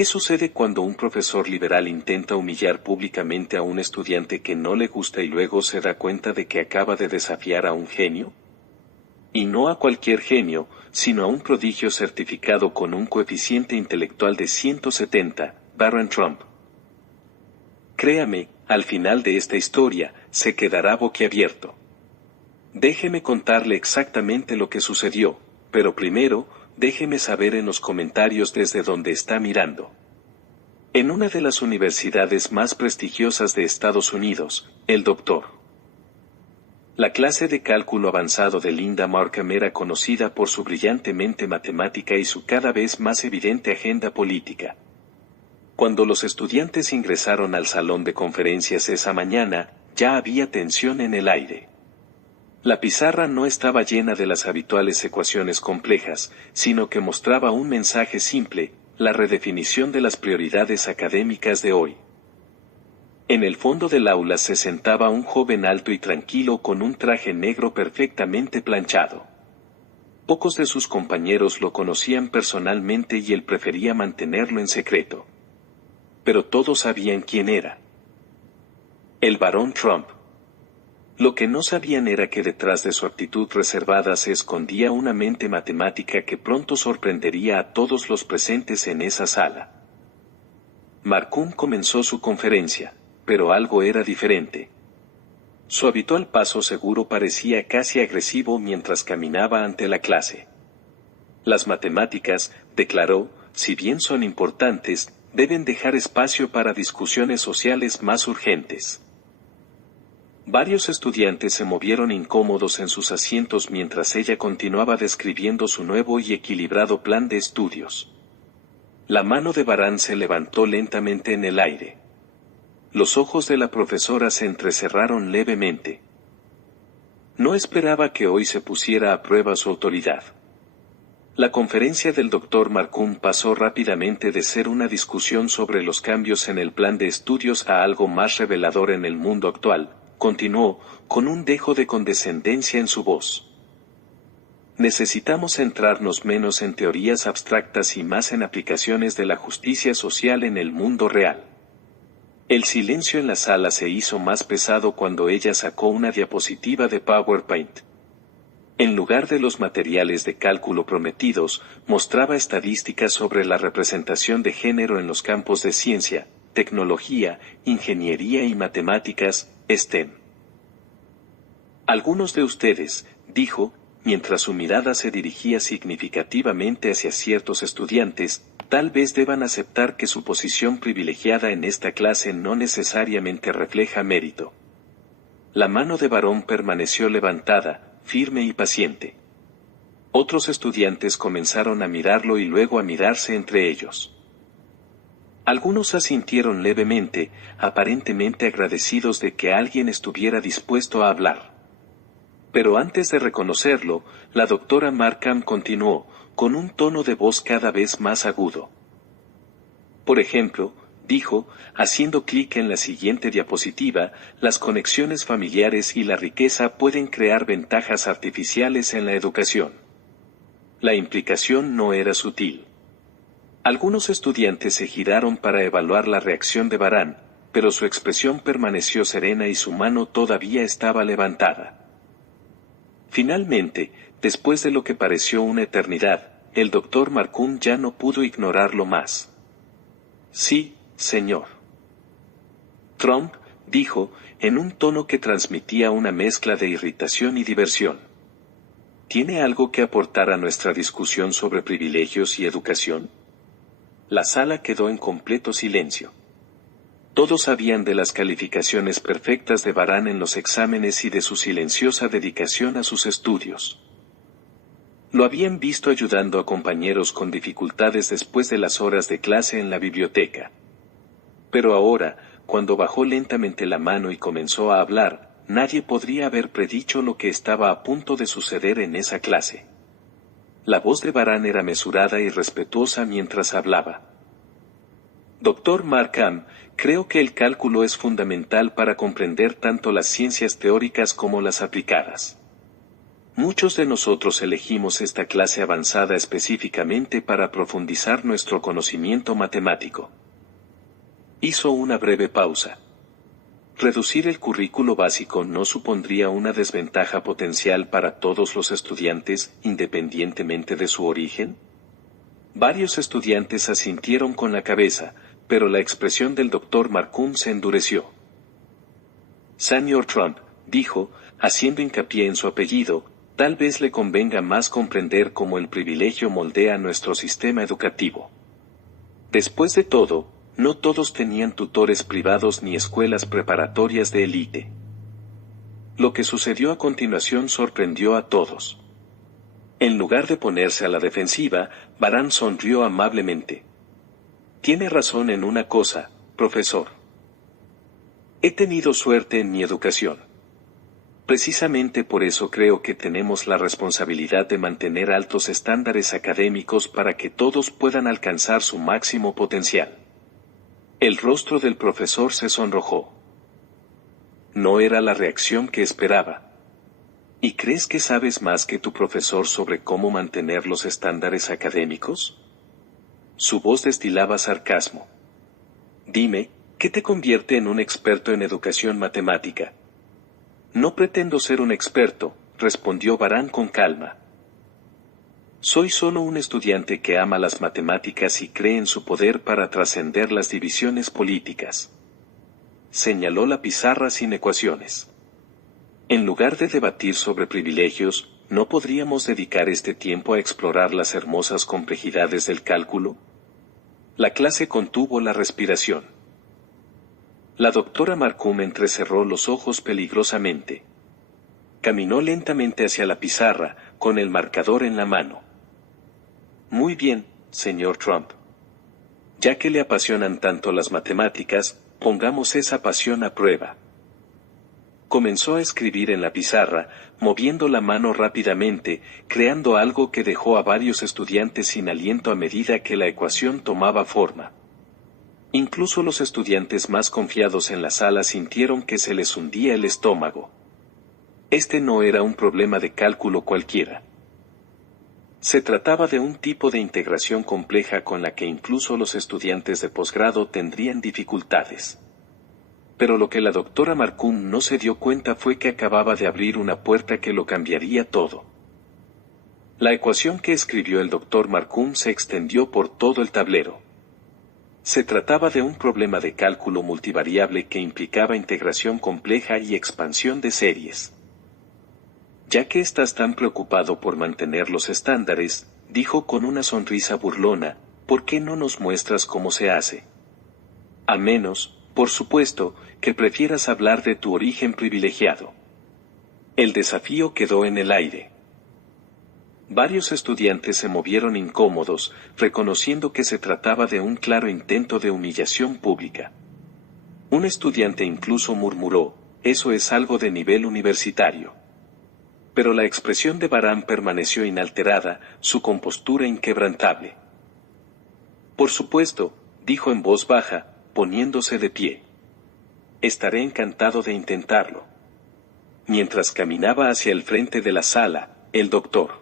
¿Qué sucede cuando un profesor liberal intenta humillar públicamente a un estudiante que no le gusta y luego se da cuenta de que acaba de desafiar a un genio? Y no a cualquier genio, sino a un prodigio certificado con un coeficiente intelectual de 170, Barron Trump. Créame, al final de esta historia, se quedará boquiabierto. Déjeme contarle exactamente lo que sucedió, pero primero, déjeme saber en los comentarios desde donde está mirando. En una de las universidades más prestigiosas de Estados Unidos, el Dr. La clase de cálculo avanzado de Linda Markham era conocida por su brillante mente matemática y su cada vez más evidente agenda política. Cuando los estudiantes ingresaron al salón de conferencias esa mañana, ya había tensión en el aire. La pizarra no estaba llena de las habituales ecuaciones complejas, sino que mostraba un mensaje simple: la redefinición de las prioridades académicas de hoy. En el fondo del aula se sentaba un joven alto y tranquilo con un traje negro perfectamente planchado. Pocos de sus compañeros lo conocían personalmente y él prefería mantenerlo en secreto. Pero todos sabían quién era. El barón Trump. Lo que no sabían era que detrás de su actitud reservada se escondía una mente matemática que pronto sorprendería a todos los presentes en esa sala. Markham comenzó su conferencia, pero algo era diferente. Su habitual paso seguro parecía casi agresivo mientras caminaba ante la clase. Las matemáticas, declaró, si bien son importantes, deben dejar espacio para discusiones sociales más urgentes. Varios estudiantes se movieron incómodos en sus asientos mientras ella continuaba describiendo su nuevo y equilibrado plan de estudios. La mano de Baran se levantó lentamente en el aire. Los ojos de la profesora se entrecerraron levemente. No esperaba que hoy se pusiera a prueba su autoridad. La conferencia del Dr. Markham pasó rápidamente de ser una discusión sobre los cambios en el plan de estudios a algo más revelador en el mundo actual. Continuó, con un dejo de condescendencia en su voz. Necesitamos centrarnos menos en teorías abstractas y más en aplicaciones de la justicia social en el mundo real. El silencio en la sala se hizo más pesado cuando ella sacó una diapositiva de PowerPoint. En lugar de los materiales de cálculo prometidos, mostraba estadísticas sobre la representación de género en los campos de ciencia, tecnología, ingeniería y matemáticas, STEM. Algunos de ustedes, dijo, mientras su mirada se dirigía significativamente hacia ciertos estudiantes, tal vez deban aceptar que su posición privilegiada en esta clase no necesariamente refleja mérito. La mano de Barón permaneció levantada, firme y paciente. Otros estudiantes comenzaron a mirarlo y luego a mirarse entre ellos. Algunos asintieron levemente, aparentemente agradecidos de que alguien estuviera dispuesto a hablar. Pero antes de reconocerlo, la doctora Markham continuó, con un tono de voz cada vez más agudo. Por ejemplo, dijo, haciendo clic en la siguiente diapositiva, las conexiones familiares y la riqueza pueden crear ventajas artificiales en la educación. La implicación no era sutil. Algunos estudiantes se giraron para evaluar la reacción de Baran, pero su expresión permaneció serena y su mano todavía estaba levantada. Finalmente, después de lo que pareció una eternidad, el Dr. Markham ya no pudo ignorarlo más. Sí, señor. Trump, dijo, en un tono que transmitía una mezcla de irritación y diversión. ¿Tiene algo que aportar a nuestra discusión sobre privilegios y educación? La sala quedó en completo silencio. Todos sabían de las calificaciones perfectas de Baran en los exámenes y de su silenciosa dedicación a sus estudios. Lo habían visto ayudando a compañeros con dificultades después de las horas de clase en la biblioteca. Pero ahora, cuando bajó lentamente la mano y comenzó a hablar, nadie podría haber predicho lo que estaba a punto de suceder en esa clase. La voz de Baran era mesurada y respetuosa mientras hablaba. Dr. Markham, creo que el cálculo es fundamental para comprender tanto las ciencias teóricas como las aplicadas. Muchos de nosotros elegimos esta clase avanzada específicamente para profundizar nuestro conocimiento matemático. Hizo una breve pausa. Reducir el currículo básico no supondría una desventaja potencial para todos los estudiantes, independientemente de su origen. Varios estudiantes asintieron con la cabeza, pero la expresión del Dr. Marcum se endureció. Señor Trump, dijo, haciendo hincapié en su apellido, tal vez le convenga más comprender cómo el privilegio moldea nuestro sistema educativo. Después de todo, no todos tenían tutores privados ni escuelas preparatorias de élite. Lo que sucedió a continuación sorprendió a todos. En lugar de ponerse a la defensiva, Baran sonrió amablemente. Tiene razón en una cosa, profesor. He tenido suerte en mi educación. Precisamente por eso creo que tenemos la responsabilidad de mantener altos estándares académicos para que todos puedan alcanzar su máximo potencial. El rostro del profesor se sonrojó. No era la reacción que esperaba. ¿Y crees que sabes más que tu profesor sobre cómo mantener los estándares académicos? Su voz destilaba sarcasmo. Dime, ¿qué te convierte en un experto en educación matemática? No pretendo ser un experto, respondió Baran con calma. Soy solo un estudiante que ama las matemáticas y cree en su poder para trascender las divisiones políticas. Señaló la pizarra sin ecuaciones. En lugar de debatir sobre privilegios, ¿no podríamos dedicar este tiempo a explorar las hermosas complejidades del cálculo? La clase contuvo la respiración. La doctora Marcum entrecerró los ojos peligrosamente. Caminó lentamente hacia la pizarra, con el marcador en la mano. Muy bien, señor Trump. Ya que le apasionan tanto las matemáticas, pongamos esa pasión a prueba. Comenzó a escribir en la pizarra, moviendo la mano rápidamente, creando algo que dejó a varios estudiantes sin aliento a medida que la ecuación tomaba forma. Incluso los estudiantes más confiados en la sala sintieron que se les hundía el estómago. Este no era un problema de cálculo cualquiera. Se trataba de un tipo de integración compleja con la que incluso los estudiantes de posgrado tendrían dificultades. Pero lo que la doctora Marcum no se dio cuenta fue que acababa de abrir una puerta que lo cambiaría todo. La ecuación que escribió el doctor Marcum se extendió por todo el tablero. Se trataba de un problema de cálculo multivariable que implicaba integración compleja y expansión de series. Ya que estás tan preocupado por mantener los estándares, dijo con una sonrisa burlona, ¿por qué no nos muestras cómo se hace? A menos, por supuesto, que prefieras hablar de tu origen privilegiado. El desafío quedó en el aire. Varios estudiantes se movieron incómodos, reconociendo que se trataba de un claro intento de humillación pública. Un estudiante incluso murmuró, eso es algo de nivel universitario. Pero la expresión de Baran permaneció inalterada, su compostura inquebrantable. Por supuesto, dijo en voz baja, poniéndose de pie. Estaré encantado de intentarlo. Mientras caminaba hacia el frente de la sala, el doctor.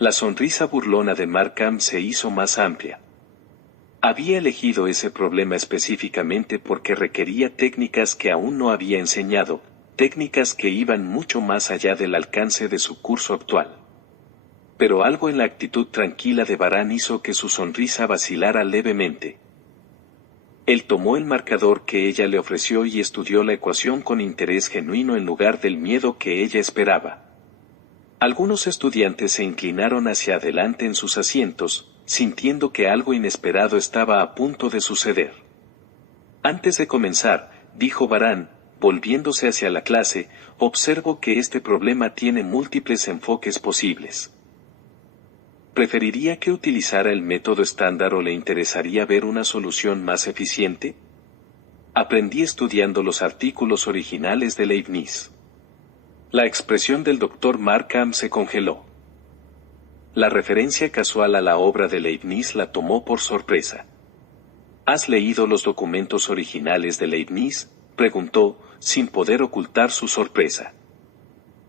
La sonrisa burlona de Markham se hizo más amplia. Había elegido ese problema específicamente porque requería técnicas que aún no había enseñado, técnicas que iban mucho más allá del alcance de su curso actual. Pero algo en la actitud tranquila de Baran hizo que su sonrisa vacilara levemente. Él tomó el marcador que ella le ofreció y estudió la ecuación con interés genuino en lugar del miedo que ella esperaba. Algunos estudiantes se inclinaron hacia adelante en sus asientos, sintiendo que algo inesperado estaba a punto de suceder. Antes de comenzar, dijo Baran, volviéndose hacia la clase, observo que este problema tiene múltiples enfoques posibles. ¿Preferiría que utilizara el método estándar o le interesaría ver una solución más eficiente? Aprendí estudiando los artículos originales de Leibniz. La expresión del Dr. Markham se congeló. La referencia casual a la obra de Leibniz la tomó por sorpresa. ¿Has leído los documentos originales de Leibniz?, preguntó, sin poder ocultar su sorpresa.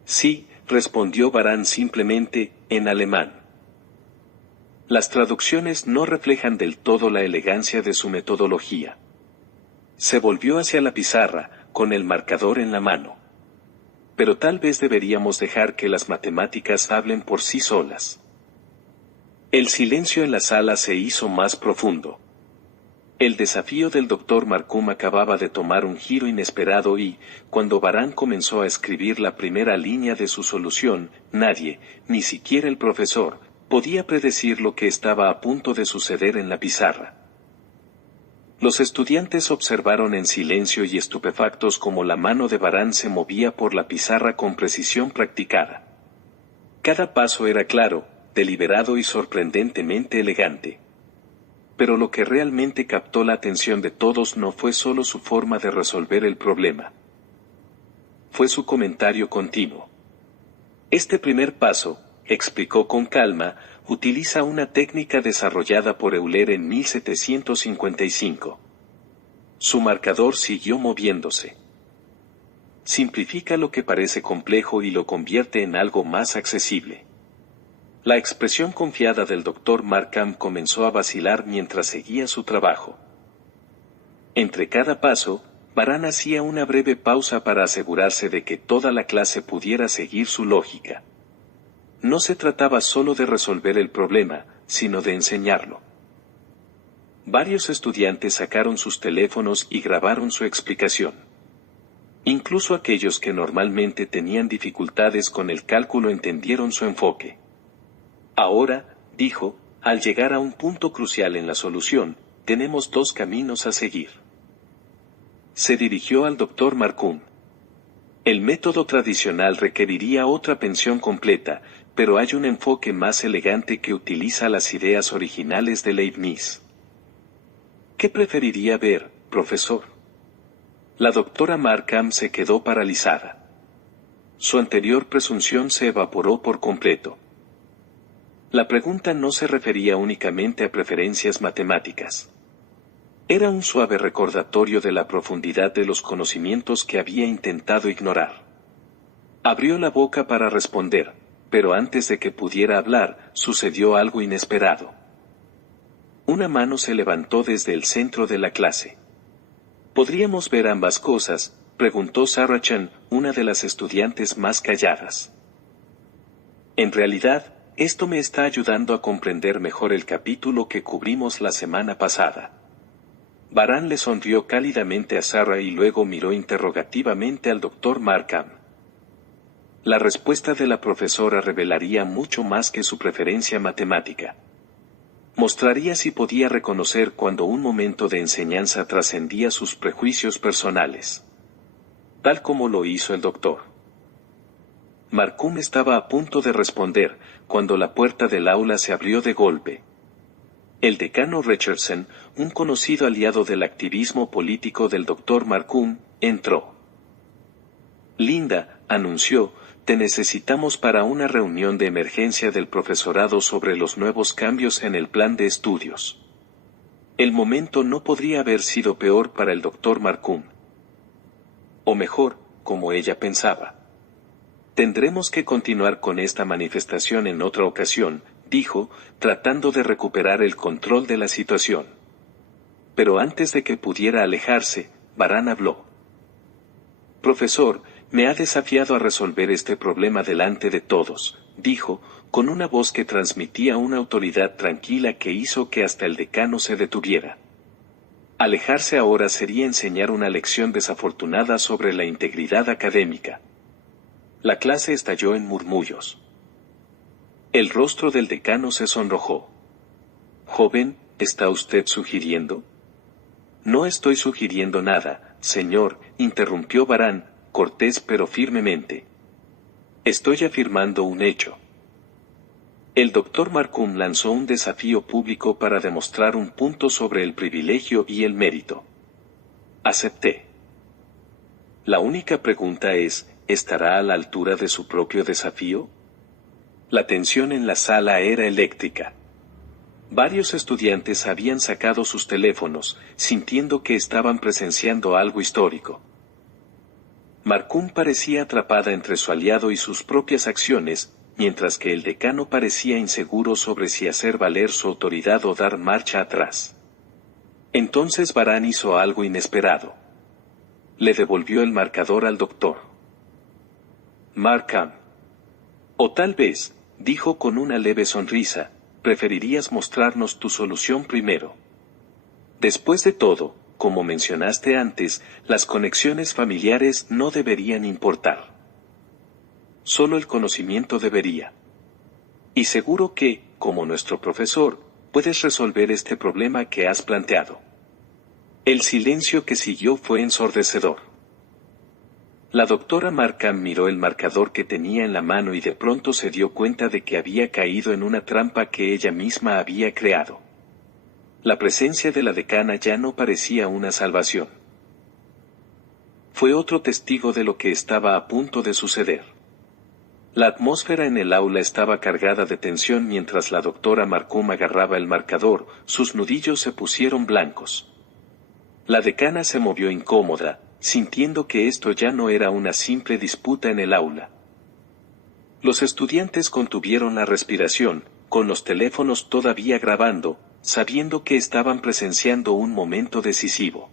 Sí, respondió Varán simplemente, en alemán. Las traducciones no reflejan del todo la elegancia de su metodología. Se volvió hacia la pizarra, con el marcador en la mano. Pero tal vez deberíamos dejar que las matemáticas hablen por sí solas. El silencio en la sala se hizo más profundo. El desafío del Dr. Marcum acababa de tomar un giro inesperado y, cuando Varán comenzó a escribir la primera línea de su solución, nadie, ni siquiera el profesor, podía predecir lo que estaba a punto de suceder en la pizarra. Los estudiantes observaron en silencio y estupefactos cómo la mano de Varán se movía por la pizarra con precisión practicada. Cada paso era claro, deliberado y sorprendentemente elegante. Pero lo que realmente captó la atención de todos no fue solo su forma de resolver el problema. Fue su comentario continuo. Este primer paso, explicó con calma, utiliza una técnica desarrollada por Euler en 1755. Su marcador siguió moviéndose. Simplifica lo que parece complejo y lo convierte en algo más accesible. La expresión confiada del Dr. Markham comenzó a vacilar mientras seguía su trabajo. Entre cada paso, Varán hacía una breve pausa para asegurarse de que toda la clase pudiera seguir su lógica. No se trataba solo de resolver el problema, sino de enseñarlo. Varios estudiantes sacaron sus teléfonos y grabaron su explicación. Incluso aquellos que normalmente tenían dificultades con el cálculo entendieron su enfoque. Ahora, dijo, al llegar a un punto crucial en la solución, tenemos dos caminos a seguir. Se dirigió al Dr. Marcum. El método tradicional requeriría otra pensión completa, pero hay un enfoque más elegante que utiliza las ideas originales de Leibniz. ¿Qué preferiría ver, profesor? La doctora Markham se quedó paralizada. Su anterior presunción se evaporó por completo. La pregunta no se refería únicamente a preferencias matemáticas. Era un suave recordatorio de la profundidad de los conocimientos que había intentado ignorar. Abrió la boca para responder, pero antes de que pudiera hablar, sucedió algo inesperado. Una mano se levantó desde el centro de la clase. ¿Podríamos ver ambas cosas?, preguntó Sarah Chan, una de las estudiantes más calladas. En realidad, esto me está ayudando a comprender mejor el capítulo que cubrimos la semana pasada. Varán le sonrió cálidamente a Sarah y luego miró interrogativamente al Dr. Markham. La respuesta de la profesora revelaría mucho más que su preferencia matemática. Mostraría si podía reconocer cuando un momento de enseñanza trascendía sus prejuicios personales. Tal como lo hizo el doctor. Marcum estaba a punto de responder, cuando la puerta del aula se abrió de golpe. El decano Richardson, un conocido aliado del activismo político del Dr. Marcum, entró. Linda, anunció, te necesitamos para una reunión de emergencia del profesorado sobre los nuevos cambios en el plan de estudios. El momento no podría haber sido peor para el Dr. Marcum. O mejor, como ella pensaba. Tendremos que continuar con esta manifestación en otra ocasión, dijo, tratando de recuperar el control de la situación. Pero antes de que pudiera alejarse, Varán habló. Profesor, me ha desafiado a resolver este problema delante de todos, dijo, con una voz que transmitía una autoridad tranquila que hizo que hasta el decano se detuviera. Alejarse ahora sería enseñar una lección desafortunada sobre la integridad académica. La clase estalló en murmullos. El rostro del decano se sonrojó. Joven, ¿está usted sugiriendo? No estoy sugiriendo nada, señor, interrumpió Varán, cortés pero firmemente. Estoy afirmando un hecho. El Dr. Marcum lanzó un desafío público para demostrar un punto sobre el privilegio y el mérito. Acepté. La única pregunta es, ¿estará a la altura de su propio desafío? La tensión en la sala era eléctrica. Varios estudiantes habían sacado sus teléfonos, sintiendo que estaban presenciando algo histórico. Marcum parecía atrapada entre su aliado y sus propias acciones, mientras que el decano parecía inseguro sobre si hacer valer su autoridad o dar marcha atrás. Entonces Varán hizo algo inesperado. Le devolvió el marcador al doctor. Markham. O tal vez, dijo con una leve sonrisa, preferirías mostrarnos tu solución primero. Después de todo, como mencionaste antes, las conexiones familiares no deberían importar. Solo el conocimiento debería. Y seguro que, como nuestro profesor, puedes resolver este problema que has planteado. El silencio que siguió fue ensordecedor. La doctora Markham miró el marcador que tenía en la mano y de pronto se dio cuenta de que había caído en una trampa que ella misma había creado. La presencia de la decana ya no parecía una salvación. Fue otro testigo de lo que estaba a punto de suceder. La atmósfera en el aula estaba cargada de tensión mientras la doctora Markham agarraba el marcador, sus nudillos se pusieron blancos. La decana se movió incómoda, sintiendo que esto ya no era una simple disputa en el aula. Los estudiantes contuvieron la respiración, con los teléfonos todavía grabando, sabiendo que estaban presenciando un momento decisivo.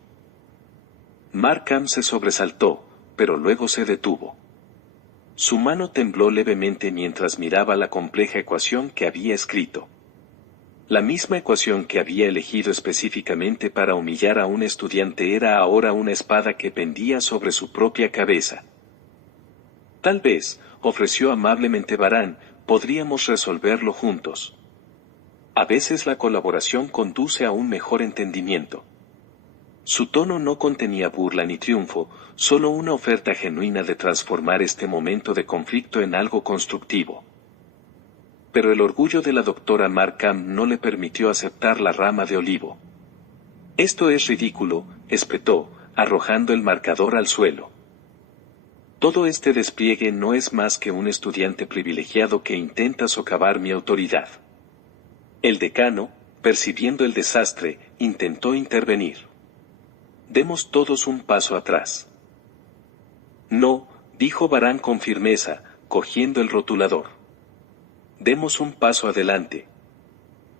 Markham se sobresaltó, pero luego se detuvo. Su mano tembló levemente mientras miraba la compleja ecuación que había escrito. La misma ecuación que había elegido específicamente para humillar a un estudiante era ahora una espada que pendía sobre su propia cabeza. Tal vez, ofreció amablemente Varán, podríamos resolverlo juntos. A veces la colaboración conduce a un mejor entendimiento. Su tono no contenía burla ni triunfo, solo una oferta genuina de transformar este momento de conflicto en algo constructivo. Pero el orgullo de la doctora Markham no le permitió aceptar la rama de olivo. Esto es ridículo, espetó, arrojando el marcador al suelo. Todo este despliegue no es más que un estudiante privilegiado que intenta socavar mi autoridad. El decano, percibiendo el desastre, intentó intervenir. Demos todos un paso atrás. No, dijo Varán con firmeza, cogiendo el rotulador. Demos un paso adelante.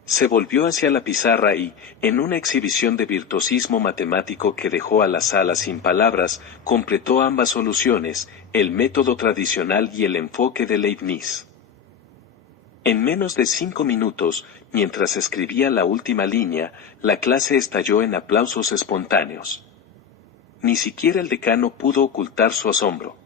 Se volvió hacia la pizarra y, en una exhibición de virtuosismo matemático que dejó a la sala sin palabras, completó ambas soluciones, el método tradicional y el enfoque de Leibniz. En menos de 5 minutos, mientras escribía la última línea, la clase estalló en aplausos espontáneos. Ni siquiera el decano pudo ocultar su asombro.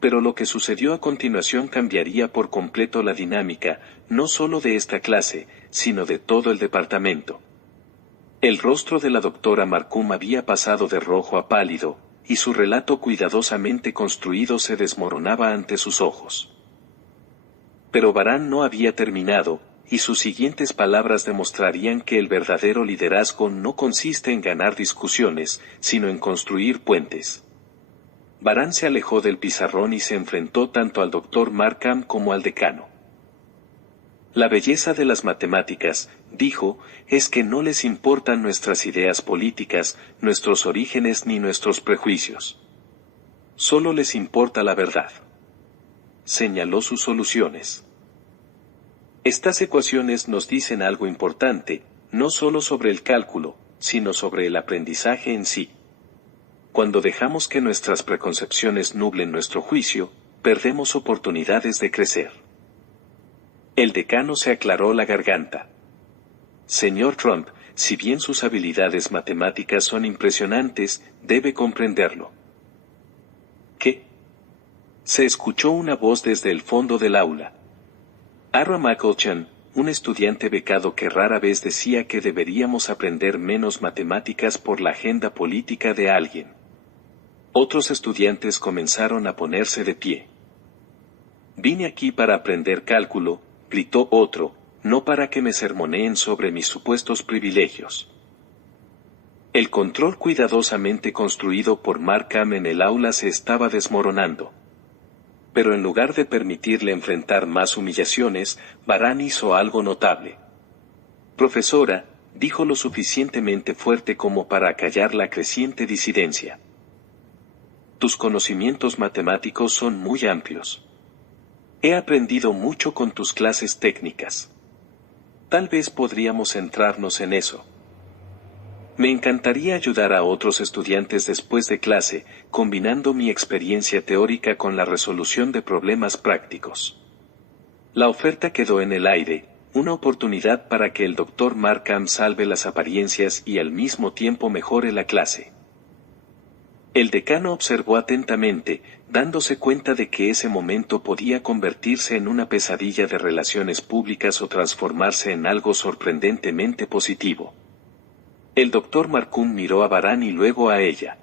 Pero lo que sucedió a continuación cambiaría por completo la dinámica, no solo de esta clase, sino de todo el departamento. El rostro de la doctora Markham había pasado de rojo a pálido, y su relato cuidadosamente construido se desmoronaba ante sus ojos. Pero Varán no había terminado, y sus siguientes palabras demostrarían que el verdadero liderazgo no consiste en ganar discusiones, sino en construir puentes. Varán se alejó del pizarrón y se enfrentó tanto al doctor Markham como al decano. La belleza de las matemáticas, dijo, es que no les importan nuestras ideas políticas, nuestros orígenes ni nuestros prejuicios. Solo les importa la verdad. Señaló sus soluciones. Estas ecuaciones nos dicen algo importante, no solo sobre el cálculo, sino sobre el aprendizaje en sí. Cuando dejamos que nuestras preconcepciones nublen nuestro juicio, perdemos oportunidades de crecer. El decano se aclaró la garganta. Señor Trump, si bien sus habilidades matemáticas son impresionantes, debe comprenderlo. ¿Qué? Se escuchó una voz desde el fondo del aula. Ira Michelchan, un estudiante becado que rara vez decía que deberíamos aprender menos matemáticas por la agenda política de alguien. Otros estudiantes comenzaron a ponerse de pie. Vine aquí para aprender cálculo, gritó otro, no para que me sermoneen sobre mis supuestos privilegios. El control cuidadosamente construido por Markham en el aula se estaba desmoronando. Pero en lugar de permitirle enfrentar más humillaciones, Varán hizo algo notable. Profesora, dijo lo suficientemente fuerte como para acallar la creciente disidencia. Tus conocimientos matemáticos son muy amplios. He aprendido mucho con tus clases técnicas. Tal vez podríamos centrarnos en eso. Me encantaría ayudar a otros estudiantes después de clase, combinando mi experiencia teórica con la resolución de problemas prácticos. La oferta quedó en el aire, una oportunidad para que el Dr. Markham salve las apariencias y al mismo tiempo mejore la clase. El decano observó atentamente, dándose cuenta de que ese momento podía convertirse en una pesadilla de relaciones públicas o transformarse en algo sorprendentemente positivo. El Dr. Markham miró a Varane y luego a ella.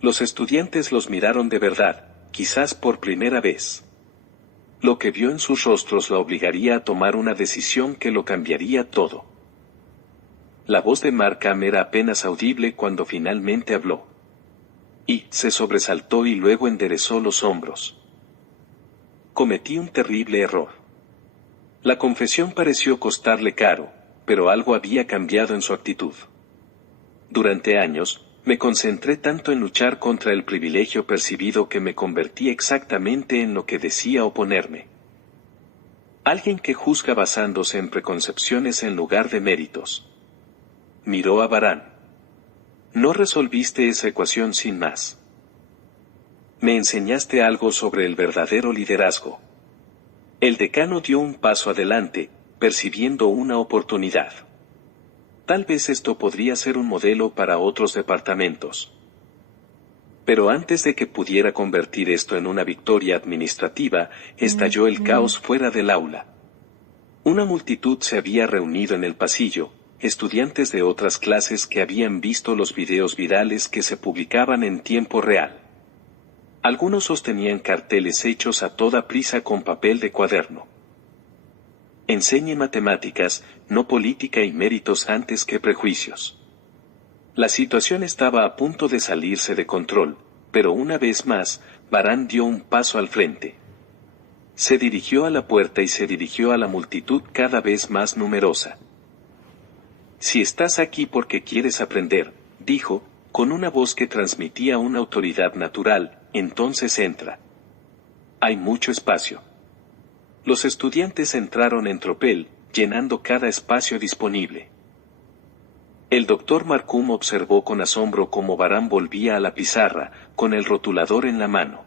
Los estudiantes los miraron de verdad, quizás por primera vez. Lo que vio en sus rostros la obligaría a tomar una decisión que lo cambiaría todo. La voz de Markham era apenas audible cuando finalmente habló. Y se sobresaltó y luego enderezó los hombros. Cometí un terrible error. La confesión pareció costarle caro, pero algo había cambiado en su actitud. Durante años, me concentré tanto en luchar contra el privilegio percibido que me convertí exactamente en lo que decía oponerme. Alguien que juzga basándose en preconcepciones en lugar de méritos. Miró a Varane. No resolviste esa ecuación sin más. Me enseñaste algo sobre el verdadero liderazgo. El decano dio un paso adelante, percibiendo una oportunidad. Tal vez esto podría ser un modelo para otros departamentos. Pero antes de que pudiera convertir esto en una victoria administrativa, estalló el caos fuera del aula. Una multitud se había reunido en el pasillo, estudiantes de otras clases que habían visto los videos virales que se publicaban en tiempo real. Algunos sostenían carteles hechos a toda prisa con papel de cuaderno. Enseñe matemáticas, no política y méritos antes que prejuicios. La situación estaba a punto de salirse de control, pero una vez más, Varane dio un paso al frente. Se dirigió a la puerta y se dirigió a la multitud cada vez más numerosa. Si estás aquí porque quieres aprender, dijo, con una voz que transmitía una autoridad natural, entonces entra. Hay mucho espacio. Los estudiantes entraron en tropel, llenando cada espacio disponible. El Dr. Markham observó con asombro cómo Varane volvía a la pizarra, con el rotulador en la mano.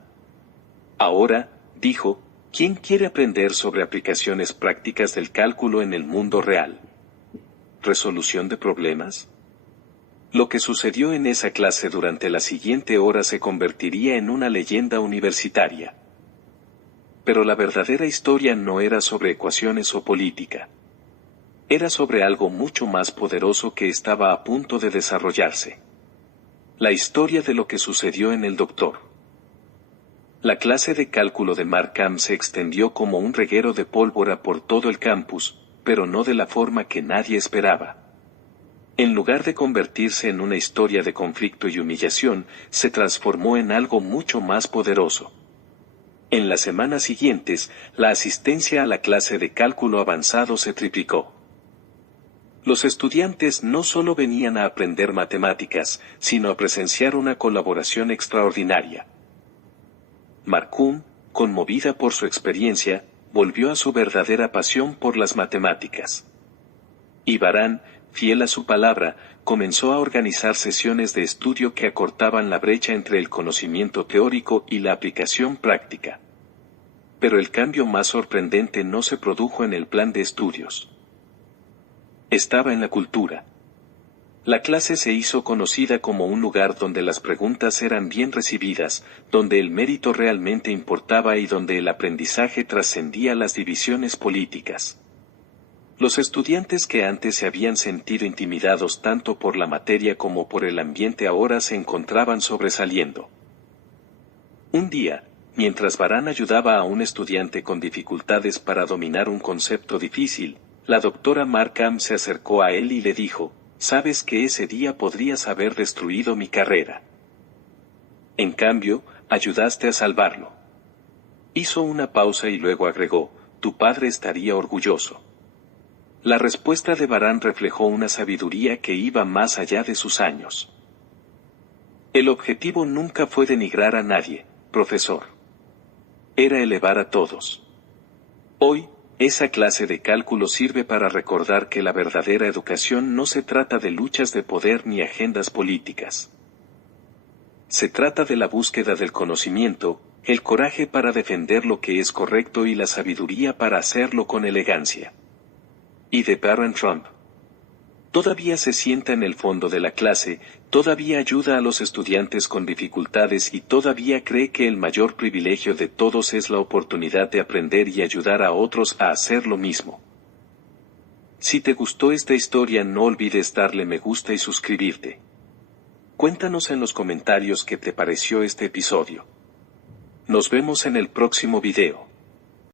Ahora, dijo, ¿quién quiere aprender sobre aplicaciones prácticas del cálculo en el mundo real? ¿Resolución de problemas? Lo que sucedió en esa clase durante la siguiente hora se convertiría en una leyenda universitaria. Pero la verdadera historia no era sobre ecuaciones o política. Era sobre algo mucho más poderoso que estaba a punto de desarrollarse. La historia de lo que sucedió en el doctor. La clase de cálculo de Markham se extendió como un reguero de pólvora por todo el campus, pero no de la forma que nadie esperaba. En lugar de convertirse en una historia de conflicto y humillación, se transformó en algo mucho más poderoso. En las semanas siguientes, la asistencia a la clase de cálculo avanzado se triplicó. Los estudiantes no solo venían a aprender matemáticas, sino a presenciar una colaboración extraordinaria. Markham, conmovida por su experiencia, volvió a su verdadera pasión por las matemáticas. Y Varane, fiel a su palabra, comenzó a organizar sesiones de estudio que acortaban la brecha entre el conocimiento teórico y la aplicación práctica. Pero el cambio más sorprendente no se produjo en el plan de estudios. Estaba en la cultura. La clase se hizo conocida como un lugar donde las preguntas eran bien recibidas, donde el mérito realmente importaba y donde el aprendizaje trascendía las divisiones políticas. Los estudiantes que antes se habían sentido intimidados tanto por la materia como por el ambiente ahora se encontraban sobresaliendo. Un día, mientras Varane ayudaba a un estudiante con dificultades para dominar un concepto difícil, la doctora Markham se acercó a él y le dijo, «Sabes que ese día podrías haber destruido mi carrera. En cambio, ayudaste a salvarlo». Hizo una pausa y luego agregó, «Tu padre estaría orgulloso». La respuesta de Varane reflejó una sabiduría que iba más allá de sus años. El objetivo nunca fue denigrar a nadie, profesor. Era elevar a todos. Hoy, esa clase de cálculo sirve para recordar que la verdadera educación no se trata de luchas de poder ni agendas políticas. Se trata de la búsqueda del conocimiento, el coraje para defender lo que es correcto y la sabiduría para hacerlo con elegancia. Y de Barron Trump. Todavía se sienta en el fondo de la clase, todavía ayuda a los estudiantes con dificultades y todavía cree que el mayor privilegio de todos es la oportunidad de aprender y ayudar a otros a hacer lo mismo. Si te gustó esta historia, no olvides darle me gusta y suscribirte. Cuéntanos en los comentarios qué te pareció este episodio. Nos vemos en el próximo video.